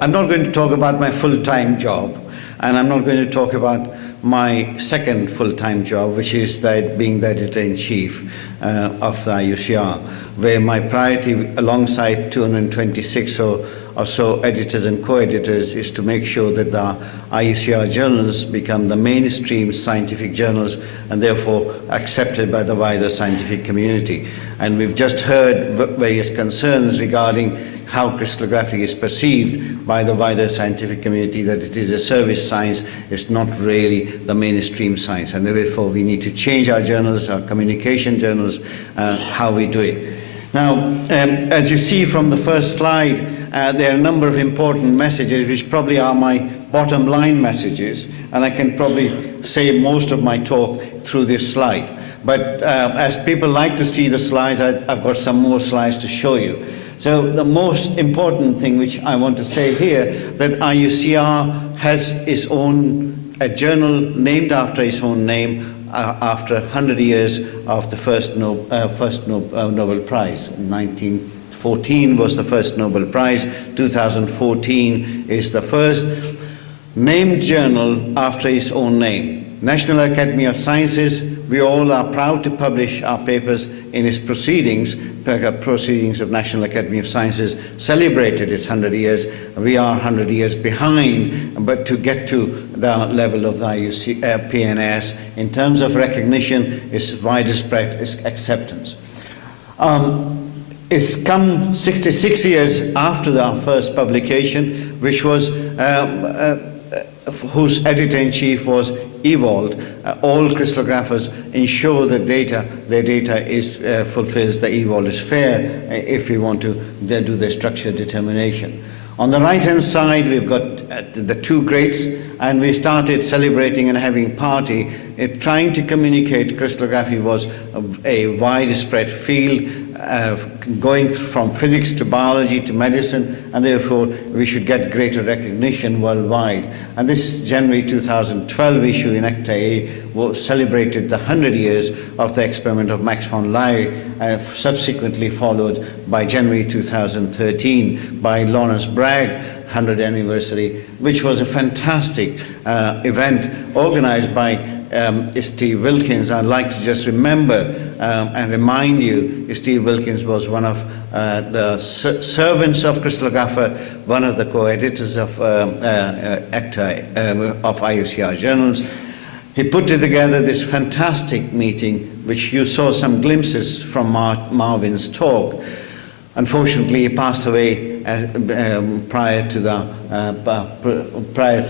I'm not going to talk about my full-time job, and I'm not going to talk about my second full-time job, which is being the editor-in-chief of the IUCr, where my priority, alongside 226 or so editors and co-editors, is to make sure that the IUCr journals become the mainstream scientific journals and therefore accepted by the wider scientific community. And we've just heard various concerns regarding how crystallography is perceived by the wider scientific community, that it is a service science, it's not really the mainstream science, and therefore we need to change our journals, our communication journals, how we do it. Now, as you see from the first slide, there are a number of important messages which probably are my bottom line messages, and I can probably say most of my talk through this slide. But as people like to see the slides, I've got some more slides to show you. So the most important thing which I want to say here, that IUCr has its own, a journal named after its own name, after 100 years of the first Nobel Prize. 1914 was the first Nobel Prize. 2014 is the first named journal after its own name. National Academy of Sciences, we all are proud to publish our papers in its proceedings. Proceedings of National Academy of Sciences celebrated its 100 years. We are 100 years behind, but to get to the level of the PNAS in terms of recognition, its widespread acceptance. It's come 66 years after our first publication, which was whose editor-in-chief was Ewald. All crystallographers ensure that their data fulfills the Ewald is fair if we want to do the structure determination. On the right-hand side, we've got the two greats, and we started celebrating and having party. Trying to communicate crystallography was a widespread field, going from physics to biology to medicine, and therefore we should get greater recognition worldwide. And this January 2012 issue in Acta A celebrated the 100 years of the experiment of Max von Laue, subsequently followed by January 2013 by Lawrence Bragg 100th anniversary, which was a fantastic event organized by Steve Wilkins. I'd like to just remember and remind you, Steve Wilkins was one of the servants of crystallographer, one of the co-editors of Acta of IUCr journals. He put together this fantastic meeting, which you saw some glimpses from Marvin's talk. Unfortunately, he passed away prior to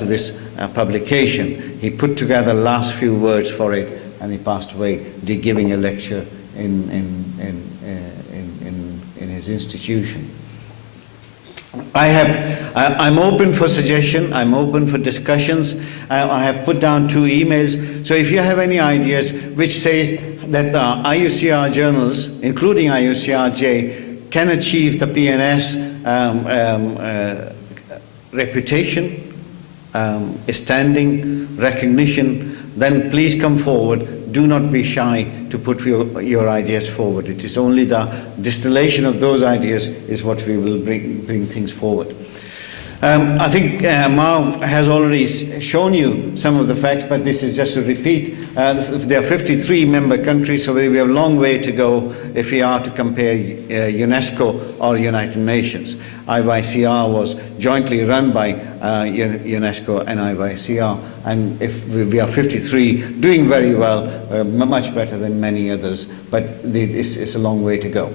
this publication. He put together the last few words for it, and he passed away giving a lecture in his institution. I'm open for suggestion, I'm open for discussions. I have put down 2 emails. So if you have any ideas which says that the IUCr journals, including IUCrJ, can achieve the PNS reputation, standing, recognition, then please come forward. Do not be shy to put your ideas forward. It is only the distillation of those ideas is what we will bring things forward. I think Marv has already shown you some of the facts, but this is just to repeat. There are 53 member countries, so we have a long way to go if we are to compare UNESCO or United Nations. IUCr was jointly run by UNESCO and IUCr, and if we are 53, doing very well, much better than many others, but it's a long way to go.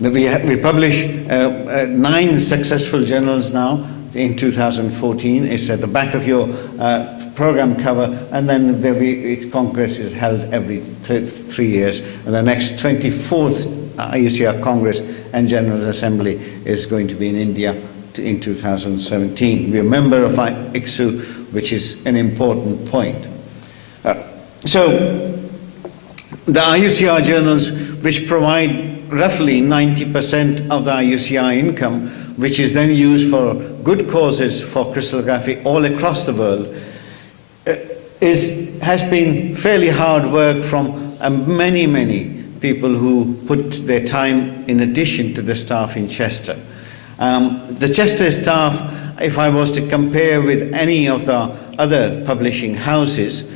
We publish 9 successful journals now. In 2014, it's at the back of your program cover, and then Congress is held every 3 years. And the next 24th IUCr Congress and General Assembly is going to be in India in 2017. We're a member of IUCr, which is an important point. So the IUCr journals, which provide roughly 90% of the IUCr income, which is then used for good causes for crystallography all across the world, has been fairly hard work from many people who put their time in addition to the staff in Chester. The Chester staff if I was to compare with any of the other publishing houses,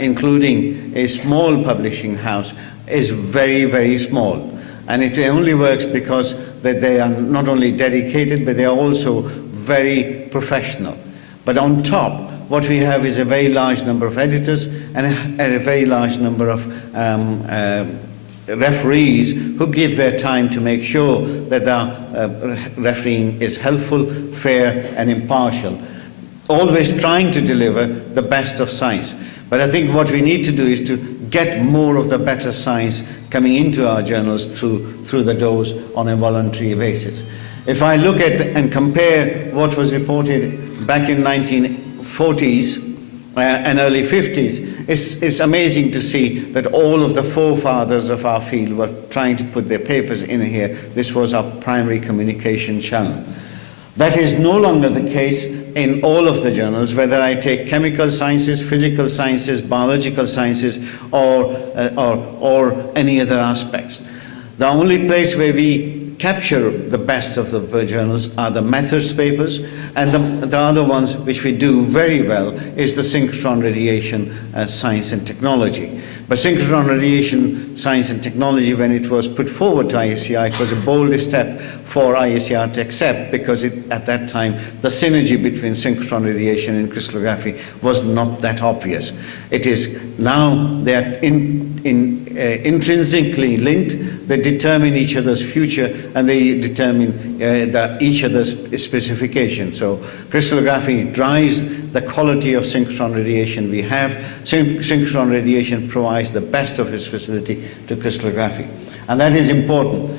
including a small publishing house, is very, very small. And it only works because that they are not only dedicated, but they are also very professional. But on top, what we have is a very large number of editors and a very large number of referees who give their time to make sure that the refereeing is helpful, fair and impartial, always trying to deliver the best of science. But I think what we need to do is to get more of the better science coming into our journals through the doors on a voluntary basis. If I look at and compare what was reported back in 1940s and early 50s, it's amazing to see that all of the forefathers of our field were trying to put their papers in here. This was our primary communication channel. That is no longer the case in all of the journals, whether I take chemical sciences, physical sciences, biological sciences, or any other aspects. The only place where we capture the best of the journals are the methods papers, and the other ones which we do very well is the synchrotron radiation science and technology. But synchrotron radiation science and technology, when it was put forward to IUCr, it was a bold step for IUCr to accept, because at that time the synergy between synchrotron radiation and crystallography was not that obvious. It is now. They are intrinsically linked. They determine each other's future, and they determine each other's specification. So crystallography drives the quality of synchrotron radiation we have. Synchrotron radiation provides the best of its facility to crystallography, and that is important.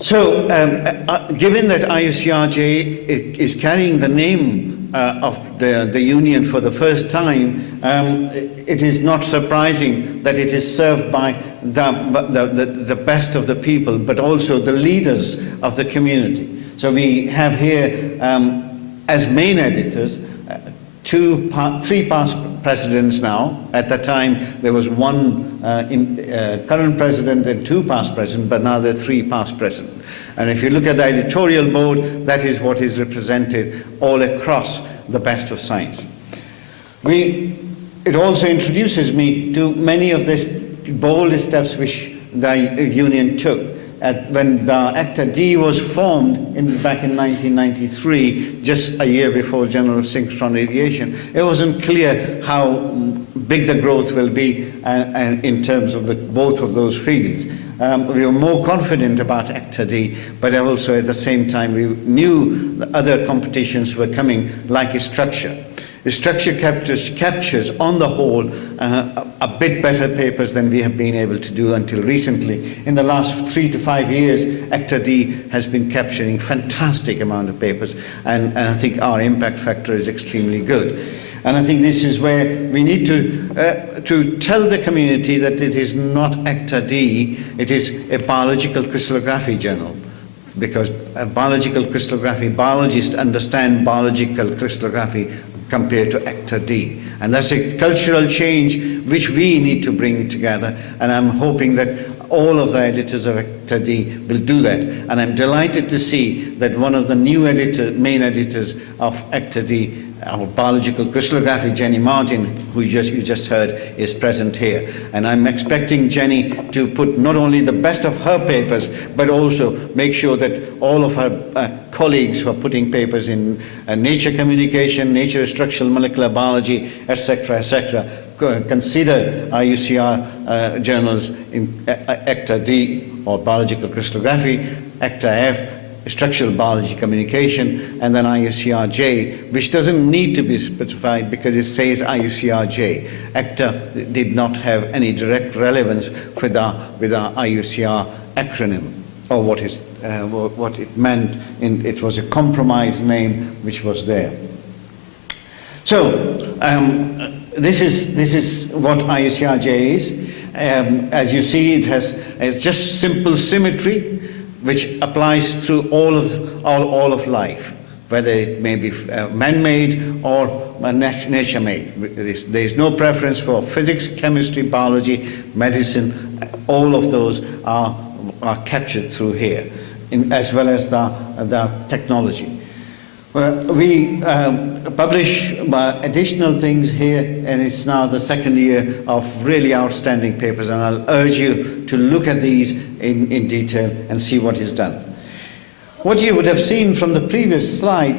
So given that IUCrJ is carrying the name of the union for the first time, it is not surprising that it is served by the best of the people, but also the leaders of the community. So we have here as main editors three past presidents now. At that time there was one current president and two past presidents, but now there are three past presidents. And if you look at the editorial board, that is what is represented all across the best of science. It also introduces me to many of these bold steps which the union took. When the ACTA-D was formed back in 1993, just a year before Journal of Synchrotron Radiation, it wasn't clear how big the growth will be in terms of both of those fields. We were more confident about ACTA-D, but also at the same time we knew the other competitions were coming, like structure. The structure captures on the whole a bit better papers than we have been able to do until recently. In the last 3 to 5 years, ACTA-D has been capturing fantastic amount of papers, and I think our impact factor is extremely good. And I think this is where we need to tell the community that it is not ACTA-D, it is a biological crystallography journal. Because biological crystallography, biologists understand biological crystallography compared to ACTA-D. And that's a cultural change which we need to bring together, and I'm hoping that all of the editors of ACTA-D will do that. And I'm delighted to see that one of the new main editors of ACTA-D, our biological crystallography, Jenny Martin, who you just heard, is present here. And I'm expecting Jenny to put not only the best of her papers, but also make sure that all of her colleagues who are putting papers in nature communication, nature structural molecular biology, etc., consider IUCr journals in ACTA-D or biological crystallography, ACTA-F, structural biology communication, and then IUCrJ, which doesn't need to be specified because it says IUCrJ. ACTA did not have any direct relevance with our IUCr acronym, or what it meant. It was a compromise name which was there. So this is what IUCrJ is. As you see, it's just simple symmetry, which applies through all of life, whether it may be man-made or nature-made. There is no preference for physics, chemistry, biology, medicine. All of those are captured through here, as well as the technology. Well, we publish additional things here, and it's now the second year of really outstanding papers, and I'll urge you to look at these in detail and see what is done. What you would have seen from the previous slide,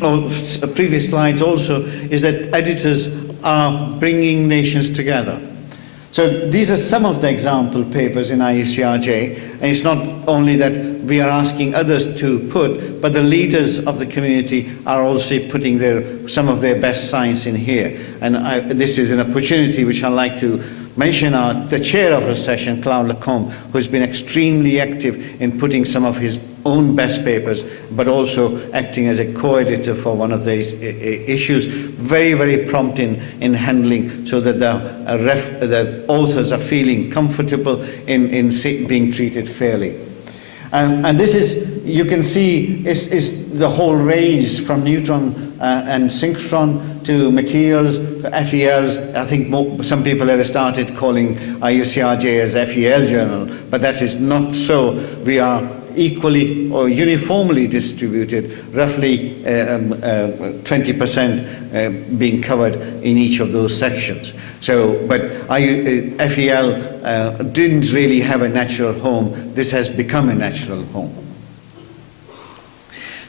or previous slides also, is that editors are bringing nations together. So these are some of the example papers in IUCrJ, and it's not only that we are asking others to put, but the leaders of the community are also putting some of their best science in here. And this is an opportunity which I'd like to mention the chair of our session, Claude Lacombe, who has been extremely active in putting some of his own best papers, but also acting as a co-editor for one of these issues, very, very prompt in handling, so that the authors are feeling comfortable in being treated fairly. And this is, you can see, is the whole range from neutron and synchrotron to materials, to FELs. I think some people have started calling IUCrJ as FEL journal, but that is not so. We are equally or uniformly distributed, roughly 20% being covered in each of those sections. So, but FEL didn't really have a natural home. This has become a natural home.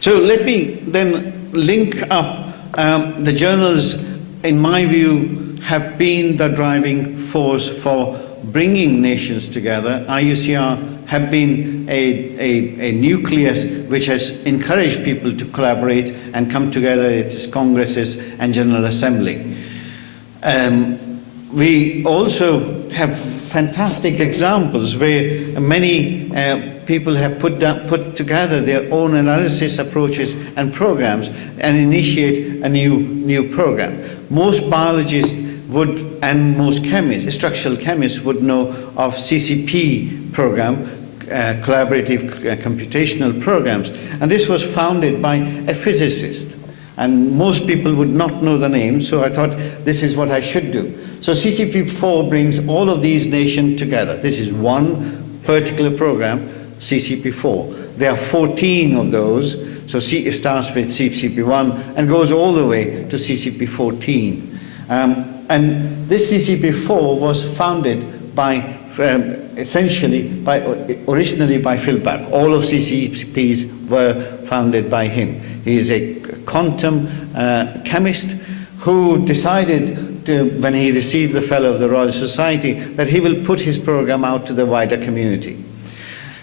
So let me then link up the journals, in my view, have been the driving force for bringing nations together. IUCr have been a nucleus which has encouraged people to collaborate and come together at its congresses and General Assembly. We also have fantastic examples where many people have put together their own analysis approaches and programs and initiate a new program. Most biologists would, and most chemists, structural chemists would know of CCP program, collaborative computational programs, and this was founded by a physicist, and most people would not know the name, so I thought this is what I should do. So CCP4 brings all of these nations together. This is one particular program, CCP4. There are 14 of those, so it starts with CCP1 and goes all the way to CCP14. And this CCP4 was founded by originally by Phil Buck. All of CCPs were founded by him. He is a quantum chemist who decided when he received the Fellow of the Royal Society that he will put his program out to the wider community.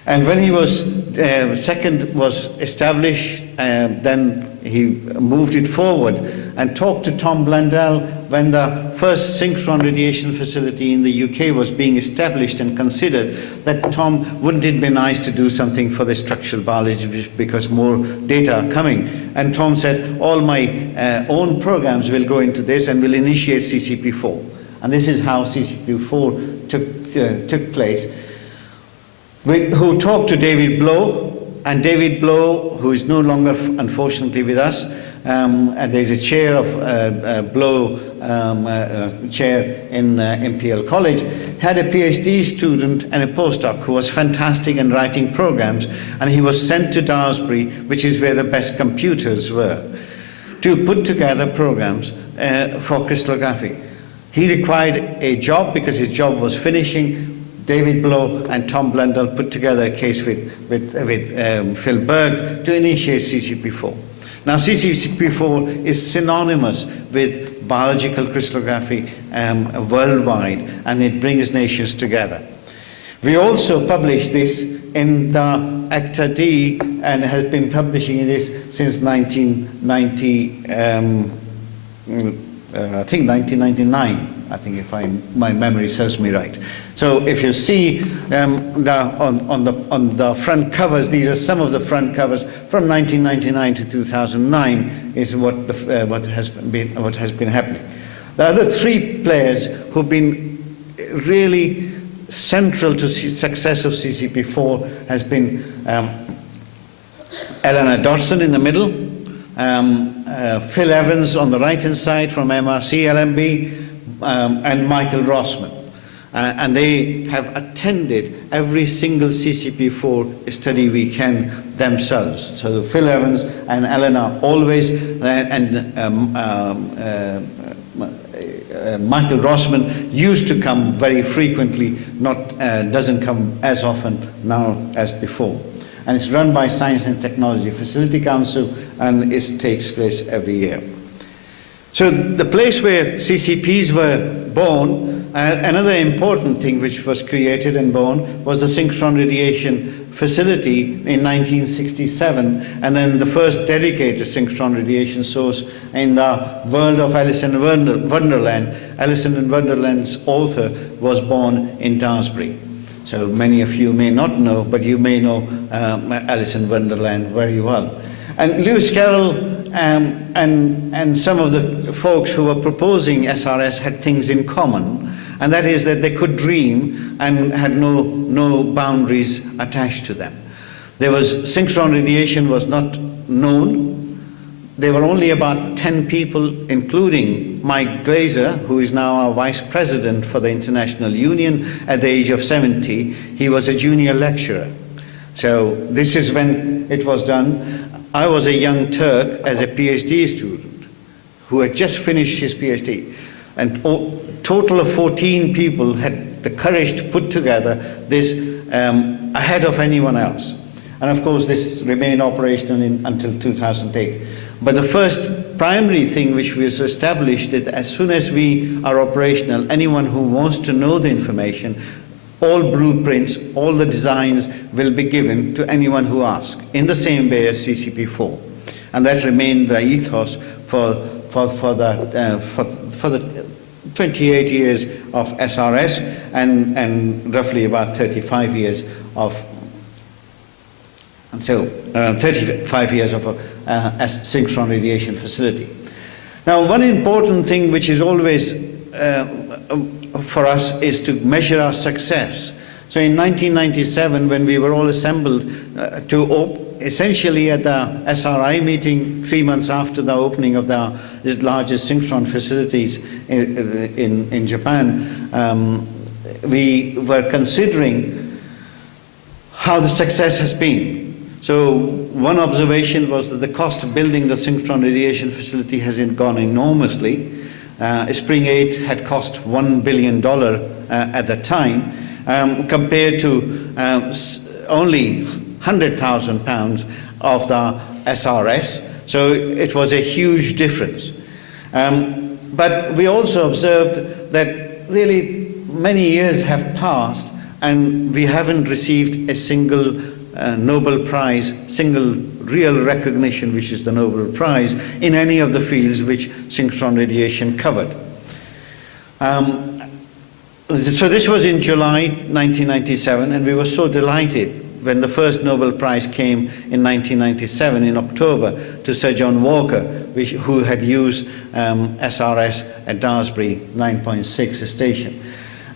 And when he was second was established, then he moved it forward and talked to Tom Blundell when the first synchrotron radiation facility in the UK was being established, and considered that, Tom, wouldn't it be nice to do something for the structural biology because more data are coming? And Tom said, all my own programs will go into this and will initiate CCP4. And this is how CCP4 took place. Who talked to David Blow, and David Blow, who is no longer unfortunately with us, and there's a chair of Blow chair in Imperial College, had a PhD student and a postdoc who was fantastic in writing programs, and he was sent to Daresbury, which is where the best computers were, to put together programs for crystallography. He required a job because his job was finishing. David Blow and Tom Blundell put together a case with Phil Berg to initiate CCP4. Now CCP4 is synonymous with biological crystallography worldwide, and it brings nations together. We also published this in the Acta D, and has been publishing this since 1990, I think 1999. I think if my memory serves me right. So if you see on the front covers, these are some of the front covers from 1999 to 2009 is what has been happening. The other three players who've been really central to success of CCP4 has been Eleanor Dodson in the middle, Phil Evans on the right hand side from MRC LMB, and Michael Rossman. and they have attended every single CCP4 study we can themselves. So Phil Evans and Eleanor always, Michael Rossman used to come very frequently, doesn't come as often now as before. And it's run by Science and Technology Facility Council, and it takes place every year. So the place where CCPs were born, another important thing which was created and born was the Synchrotron Radiation Facility in 1967, and then the first dedicated synchrotron radiation source in the world of Alice in Wonderland. Alice in Wonderland's author was born in Daresbury. So many of you may not know, but you may know Alice in Wonderland very well. And Lewis Carroll and some of the folks who were proposing SRS had things in common, and that is that they could dream and had no boundaries attached to them. Synchrotron radiation was not known. There were only about 10 people, including Mike Glazer, who is now our vice president for the International Union at the age of 70. He was a junior lecturer. So this is when it was done. I was a young Turk as a PhD student who had just finished his PhD. And total of 14 people had the courage to put together this ahead of anyone else. And of course, this remained operational until 2008. But the first primary thing which was established is that as soon as we are operational, anyone who wants to know the information, all blueprints, all the designs will be given to anyone who asks, in the same way as CCP4. And that remained the ethos for the 28 years of SRS and roughly about 35 years of 35 years of a synchrotron radiation facility. Now, one important thing which is always for us is to measure our success. So in 1997, when we were all assembled essentially at the SRI meeting 3 months after the opening of the largest synchrotron facilities in Japan, we were considering how the success has been. So one observation was that the cost of building the synchrotron radiation facility has gone enormously. Spring 8 had cost $1 billion at the time, compared to only 100,000 pounds of the SRS. So it was a huge difference. But we also observed that really many years have passed and we haven't received a single Nobel Prize, single real recognition, which is the Nobel Prize, in any of the fields which synchrotron radiation covered. So this was in July 1997, and we were so delighted when the first Nobel Prize came in 1997 in October to Sir John Walker, who had used SRS at Daresbury 9.6 station.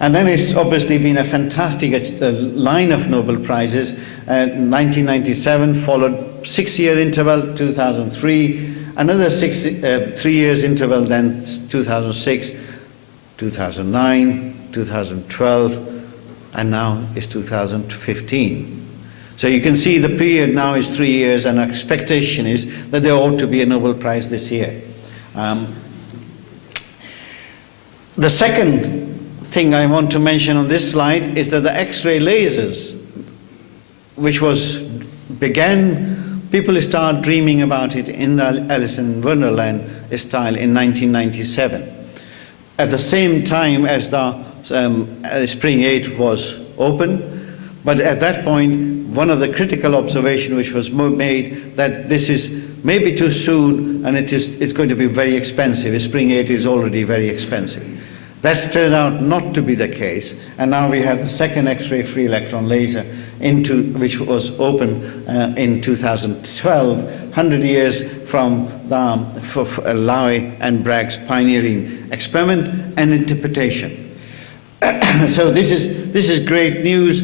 And then it's obviously been a fantastic line of Nobel Prizes. 1997 followed 6-year interval, 2003, another 3 years interval, then 2006, 2009, 2012, and now is 2015. So you can see the period now is 3 years, and our expectation is that there ought to be a Nobel Prize this year. The second thing I want to mention on this slide is that the X-ray lasers, which people start dreaming about it in the Alice in Wonderland style in 1997. At the same time as the Spring 8 was open, but at that point, one of the critical observations which was made that this is maybe too soon and it's going to be very expensive. Spring 8 is already very expensive. That's turned out not to be the case, and now we have the second X-ray free electron laser which was open in 2012, 100 years from the Lowe and Bragg's pioneering experiment and interpretation. So this is great news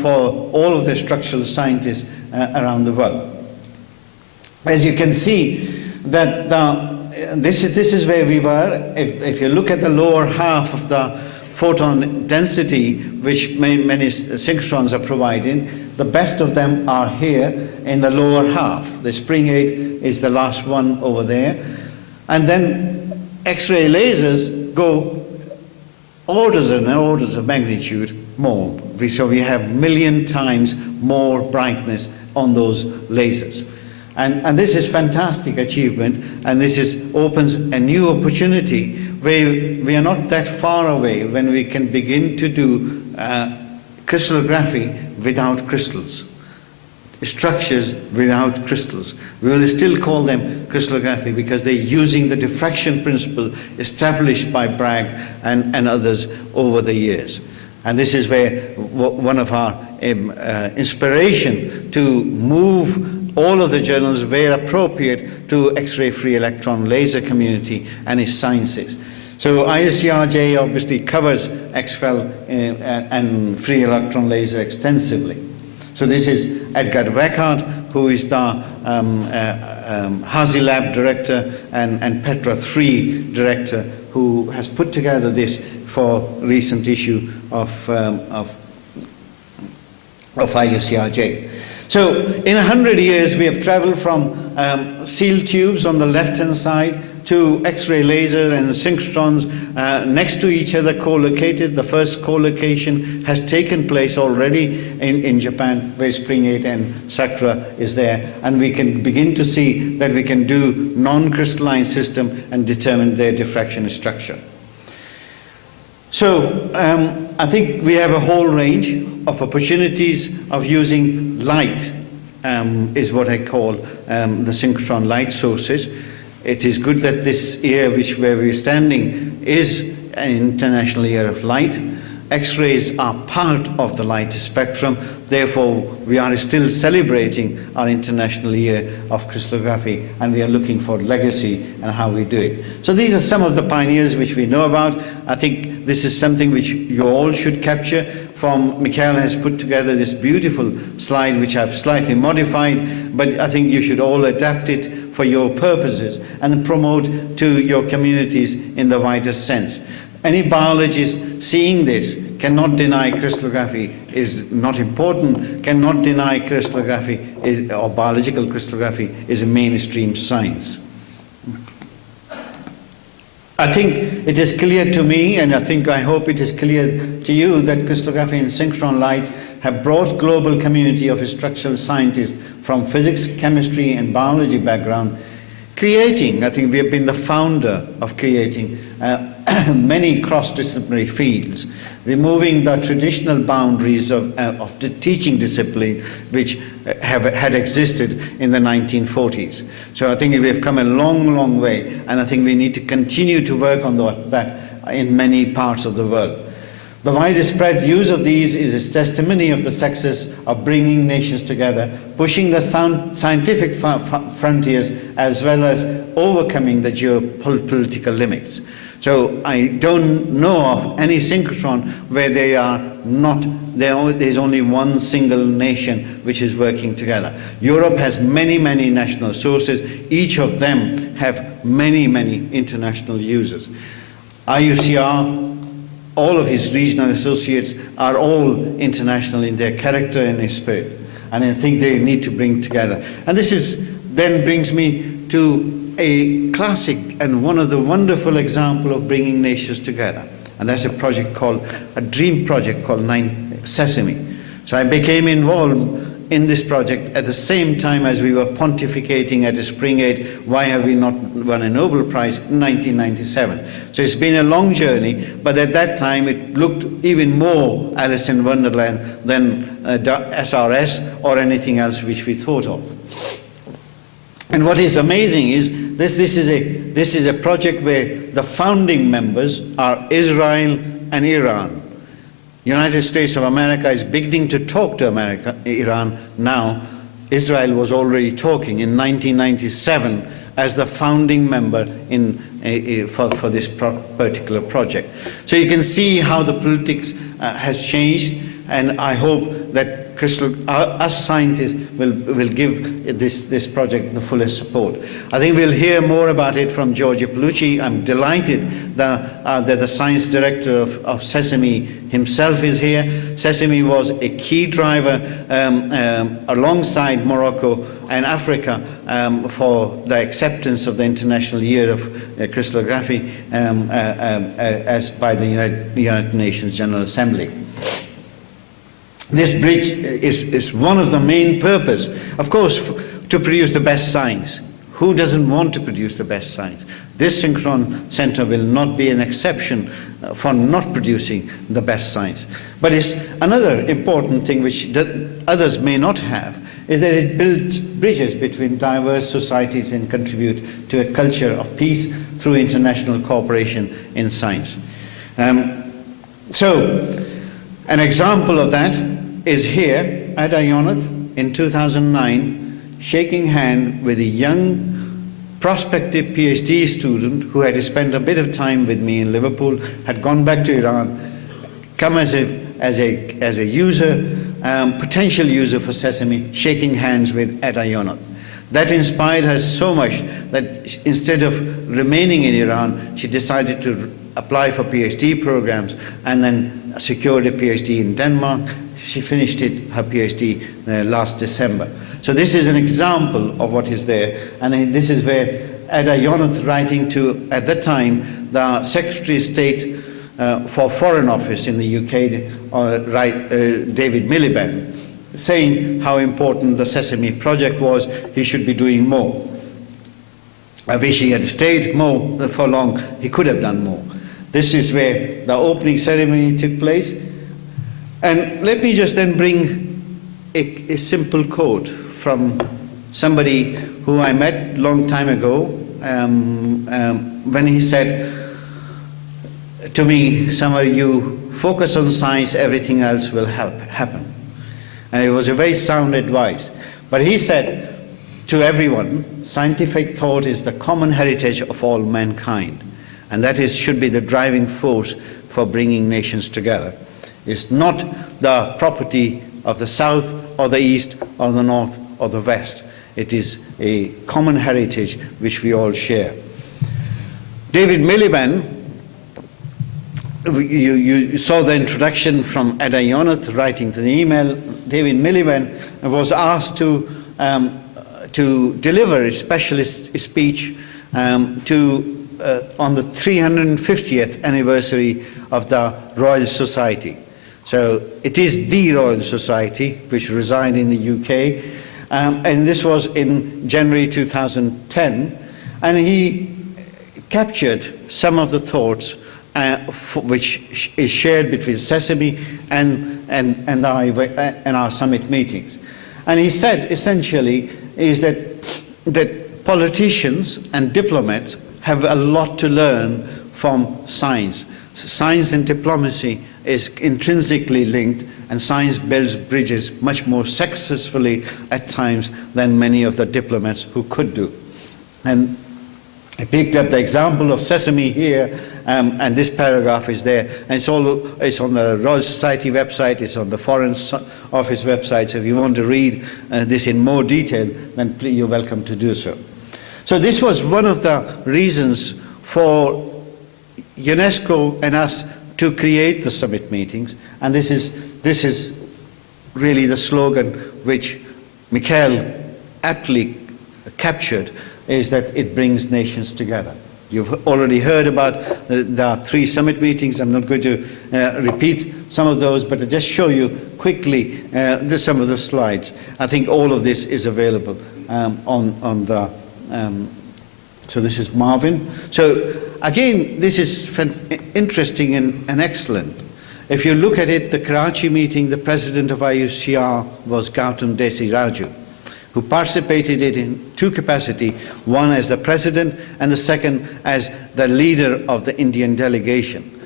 for all of the structural scientists around the world. As you can see, that this is where we were. If you look at the lower half of the photon density which many synchrotrons are providing. The best of them are here in the lower half. The spring 8 is the last one over there. And then X-ray lasers go orders and orders of magnitude more. So we have 1,000,000 times more brightness on those lasers. And this is fantastic achievement, and opens a new opportunity where we are not that far away when we can begin to do crystallography without crystals, structures without crystals. We will still call them crystallography because they're using the diffraction principle established by Bragg and others over the years. And this is where one of our inspiration to move all of the journals where appropriate to X-ray free electron laser community and its sciences. So IUCrJ obviously covers XFEL and free electron laser extensively. So this is Edgar Weckhardt, who is the Hazy Lab director and Petra 3 director, who has put together this for recent issue of IUCrJ. So in 100 years, we have traveled from sealed tubes on the left-hand side to X-ray laser and synchrotrons next to each other, co-located. The first co-location has taken place already in Japan, where Spring 8 and Sakura is there. And we can begin to see that we can do non-crystalline system and determine their diffraction structure. So I think we have a whole range of opportunities of using light, is what I call the synchrotron light sources. It is good that this year where we're standing is an International Year of Light. X-rays are part of the light spectrum. Therefore, we are still celebrating our International Year of Crystallography, and we are looking for legacy and how we do it. So these are some of the pioneers which we know about. I think this is something which you all should capture. Michael has put together this beautiful slide which I've slightly modified, but I think you should all adapt it for your purposes and promote to your communities in the widest sense. Any biologist seeing this cannot deny crystallography is not important, cannot deny crystallography or biological crystallography is a mainstream science. I think it is clear to me, and I hope it is clear to you, that crystallography and synchrotron light have brought global community of structural scientists from physics, chemistry, and biology background, creating, I think we have been the founder of creating many cross-disciplinary fields, removing the traditional boundaries of the teaching discipline which had existed in the 1940s. So I think we have come a long, long way, and I think we need to continue to work on that in many parts of the world. The widespread use of these is a testimony of the success of bringing nations together, pushing the scientific frontiers, as well as overcoming the geopolitical limits. So I don't know of any synchrotron where there's only one single nation which is working together. Europe has many, many national sources. Each of them have many, many international users. IUCr, all of his regional associates are all international in their character and their spirit. And I think they need to bring together. And this then brings me to a classic and one of the wonderful examples of bringing nations together. And that's a dream project called Sesame. So I became involved in this project at the same time as we were pontificating at the Spring 8, why have we not won a Nobel Prize, in 1997. So it's been a long journey, but at that time it looked even more Alice in Wonderland than SRS or anything else which we thought of. And what is amazing is this is a project where the founding members are Israel and Iran. United States of America is beginning to talk to Iran now. Israel was already talking in 1997 as the founding member for this particular project. So you can see how the politics has changed, and I hope that us scientists will give this project the fullest support. I think we'll hear more about it from Giorgio Paolucci. I'm delighted that the science director of Sesame himself is here. Sesame was a key driver alongside Morocco and Africa for the acceptance of the International Year of Crystallography as by the United Nations General Assembly. This bridge is one of the main purpose, of course, to produce the best science. Who doesn't want to produce the best science? This Synchron Center will not be an exception for not producing the best science. But it's another important thing which others may not have, is that it builds bridges between diverse societies and contribute to a culture of peace through international cooperation in science. So, an example of that is here at IUCr in 2009, shaking hand with a young prospective PhD student who had spent a bit of time with me in Liverpool, had gone back to Iran, come as a user, potential user for Sesame, shaking hands with at IUCr. That inspired her so much that instead of remaining in Iran, she decided to apply for PhD programs and then secured a PhD in Denmark. She finished her PhD last December. So this is an example of what is there. And this is where Ada Yonath, writing to, at that time, the Secretary of State for Foreign Office in the UK, David Miliband, saying how important the Sesame project was, he should be doing more. I wish he had stayed more for long, he could have done more. This is where the opening ceremony took place. And let me just then bring a simple quote from somebody who I met a long time ago, when he said to me, Samar, you focus on science, everything else will happen. And it was a very sound advice. But he said to everyone, scientific thought is the common heritage of all mankind. And that should be the driving force for bringing nations together. It's not the property of the South or the East or the North or the West. It is a common heritage which we all share. David Miliband, you saw the introduction from Ada Yonath writing the email. David Miliband was asked to deliver a specialist speech on the 350th anniversary of the Royal Society. So it is the Royal Society which resides in the UK, and this was in January 2010, and he captured some of the thoughts which is shared between Sesame and our summit meetings. And he said essentially is that politicians and diplomats have a lot to learn from science. Science and diplomacy is intrinsically linked, and science builds bridges much more successfully at times than many of the diplomats who could do. And I picked up the example of Sesame here, and this paragraph is there. And it's on the Royal Society website, it's on the Foreign Office website, so if you want to read this in more detail, then please, you're welcome to do so. So this was one of the reasons for UNESCO and us to create the summit meetings, and this is really the slogan which Mikhail aptly captured, is that it brings nations together. You've already heard about the 3 summit meetings. I'm not going to repeat some of those, but to just show you quickly some of the slides. I think all of this is available on the so this is Marvin. So again, this is interesting and excellent. If you look at it, the Karachi meeting, the president of IUCr was Gautam Desi Raju, who participated in 2 capacities, one as the president and the second as the leader of the Indian delegation.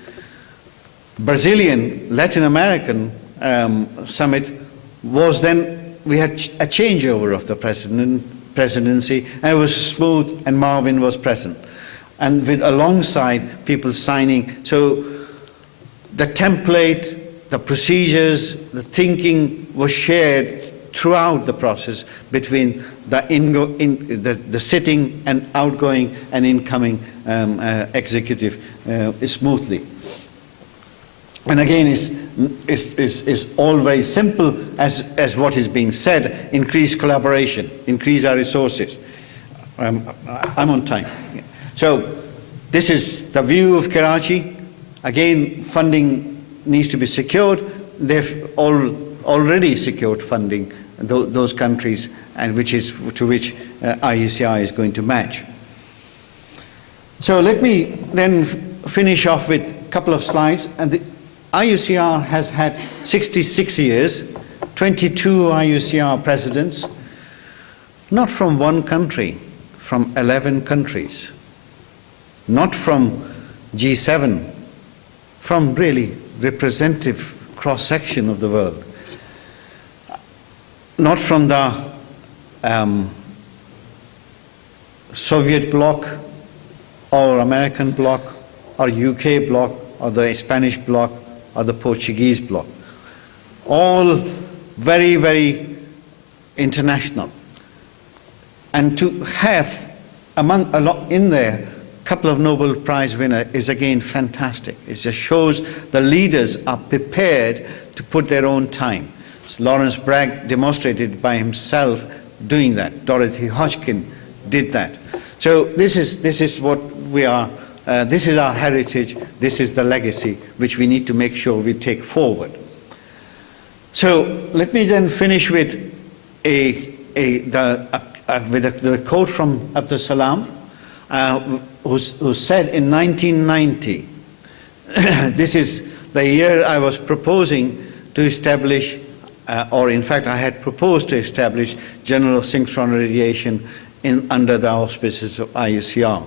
Brazilian, Latin American summit was then, we had a changeover of the presidency, and it was smooth, and Marvin was present. And with alongside people signing, so the template the procedures, the thinking was shared throughout the process between the sitting and outgoing and incoming executive smoothly. And again, it's all very simple as what is being said: increase collaboration, increase our resources. I'm on time. So this is the view of Karachi. Again, funding needs to be secured. They've already secured funding, those countries, and which IUCr is going to match. So let me then finish off with a couple of slides. And the IUCr has had 66 years, 22 IUCr presidents, not from one country, from 11 countries, not from G7, from really representative cross-section of the world, not from the Soviet bloc or American bloc or UK bloc or the Spanish bloc or the Portuguese bloc. All very, very international. And to have in there a couple of Nobel Prize winners is again fantastic. It just shows the leaders are prepared to put their own time. So Lawrence Bragg demonstrated by himself doing that. Dorothy Hodgkin did that. So this is what we are. This is our heritage. This is the legacy which we need to make sure we take forward. So let me then finish with the quote from Abdul Salam, who said in 1990, this is the year I was proposing to establish, or in fact I had proposed to establish Journal of Synchrotron Radiation under the auspices of IUCr.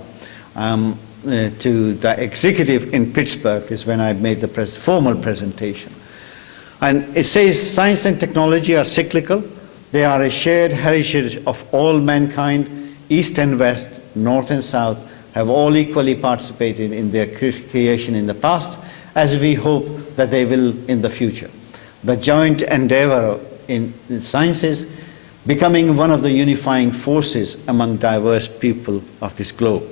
To the executive in Pittsburgh is when I made the formal presentation. And it says, science and technology are cyclical. They are a shared heritage of all mankind. East and West, North and South have all equally participated in their creation in the past, as we hope that they will in the future. The joint endeavor in sciences becoming one of the unifying forces among diverse people of this globe.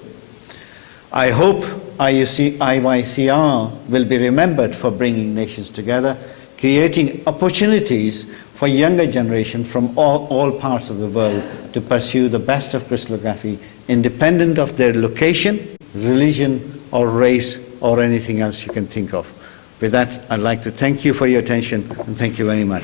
I hope IUCr will be remembered for bringing nations together, creating opportunities for younger generation from all parts of the world to pursue the best of crystallography, independent of their location, religion, or race, or anything else you can think of. With that, I'd like to thank you for your attention, and thank you very much.